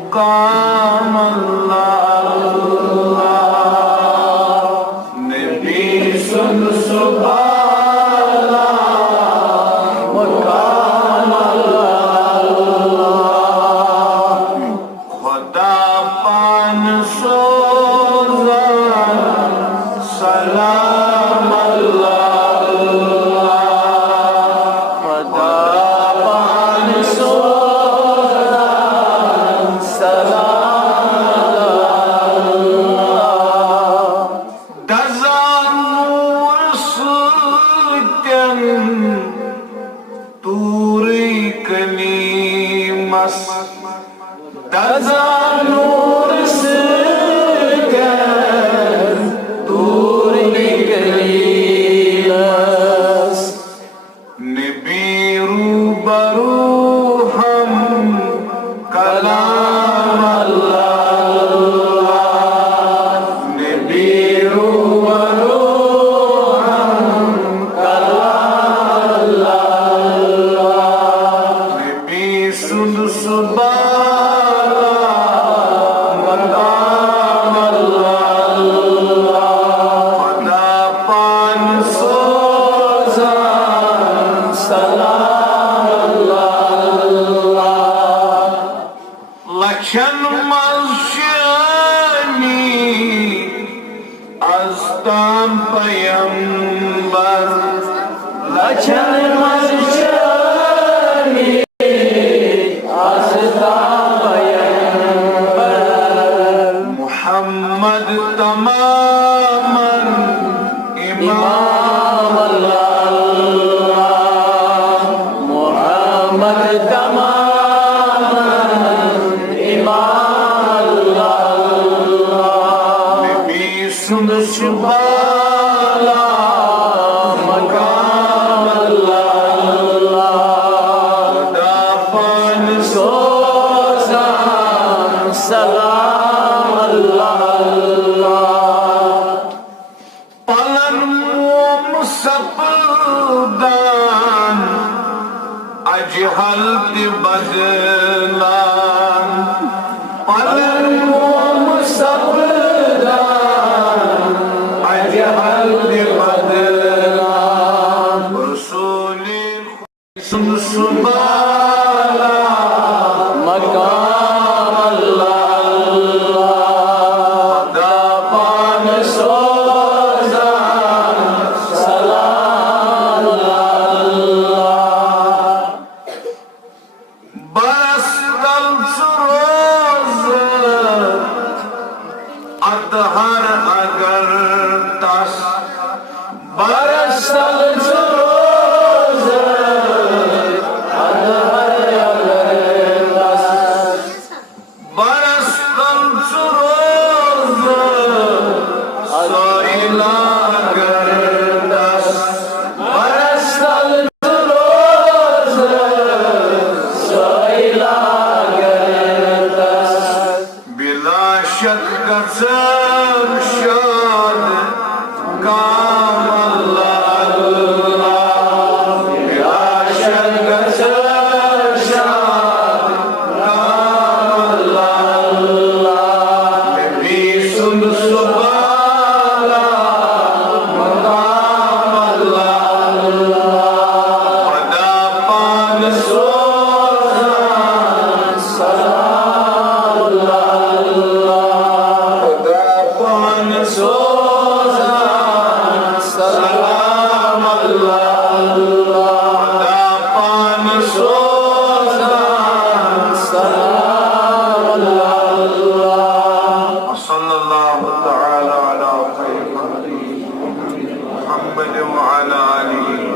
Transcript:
मुकाम अल्लाह नबी सुन सुभाला मुकाम अल्लाह खुदा पान सोजा सलाम अल्लाह खुदा पान सोजा सलाम अल्लाह दज़ानूर सुत्यन तूरी कलीमस दज़ानूर सुत्यन तूरी कलीमस नबी रूबरू हम कलाम अल्लाह नबी रूबरू हम कलाम अल्लाह नबी सुन सुबाला मकाम अल्लाह खुदा पान सोजा सलाम अल्लाह लक्षण मलशनी अस्ताम पयंबर लक्षण मलशनी अस्ताम पयंबर मुहम्मद तमामन इमाम अल्लाह मुहम्मद तमामन इमाम अल्लाह नबी सुन सुबाला मकाम अल्लाह खुदा पान सोजा सलाम अल्लाह पलन मुसफदान अजहल बदलान पलन मुसफदान अजहल बदलान रसूल सुबाला मकाम अल्लाह खुदा पान सोजा सलाम अल्लाह बरस दल सुरोज अतहर अगर तस बरस दल सुरोज अतहर अगर तस बरस दल सुरोज सोइला अगर तस बरस दल सुरोज सोइला अगर तस बिला शक कसम शाद काम अल्लाह बिला शक कसम शाद काम अल्लाह नबी सुन सुबाला मकाम अल्लाह खुदा पान सोजा सलाम अल्लाह खुदा पान सोजा सलाम अल्लाह खुदा पान सोजा सलाम अल्लाह सल्लल्लाहु तआला अला खैर मुहम्मद व अला आलिहि